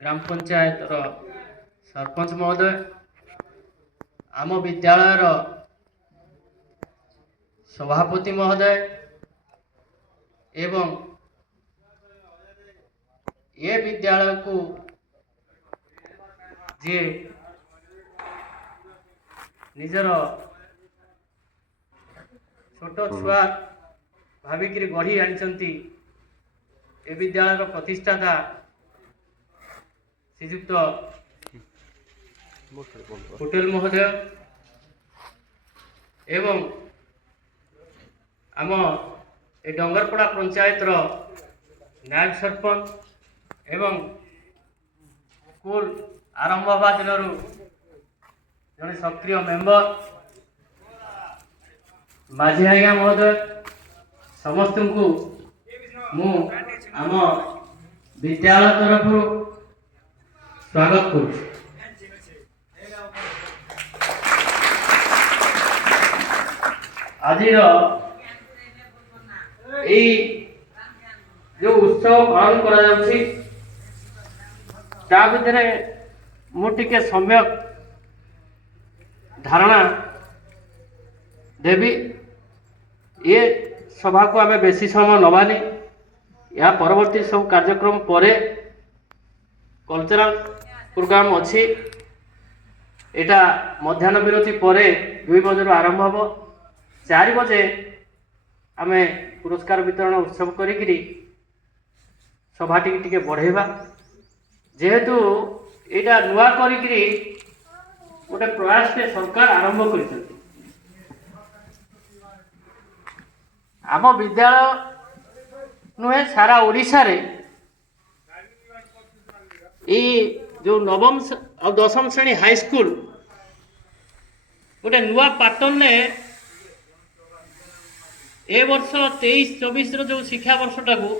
ग्राम पंचायत सरपंच महोदय आम विद्यालय सभापति महोदय एवं ये विद्यालय को जे निजर छोट छुआ भाविक गढ़ी आनी ए विद्यालय प्रतिष्ठाता श्रीजुक्त होटेल महोदय एवं आम ए डंगरपड़ा पंचायत नायक सरपंच एवं स्कूल आरंभ हवा दिन जड़े सक्रिय मेंबर माझी आज्ञा महोदय समस्त को मु आम विद्यालय तरफ स्वागत करूँ। आज जो उत्सव पालन करा भितर मुझे सम्यक धारणा देवी ये सभा को आम बेसी समय नबानी या परवर्ती सब कार्यक्रम पर कल्चरल प्रोग्राम अच्छी एटा मध्याह्न विरति पर 2 बजे आरंभ हम 4 बजे आम पुरस्कार वितरण उत्सव करी सभा टी बढ़ेबा जेहेतु एटा नुआ करी गोटे प्रयास के सरकार आरंभ कर आम विद्यालय नुहे सारा ओडिशा रे जो नवम और 10म श्रेणी हाई स्कूल गोटे नुआ पैटर्न ए वर्ष 23-24 जो शिक्षा वर्ष टाकू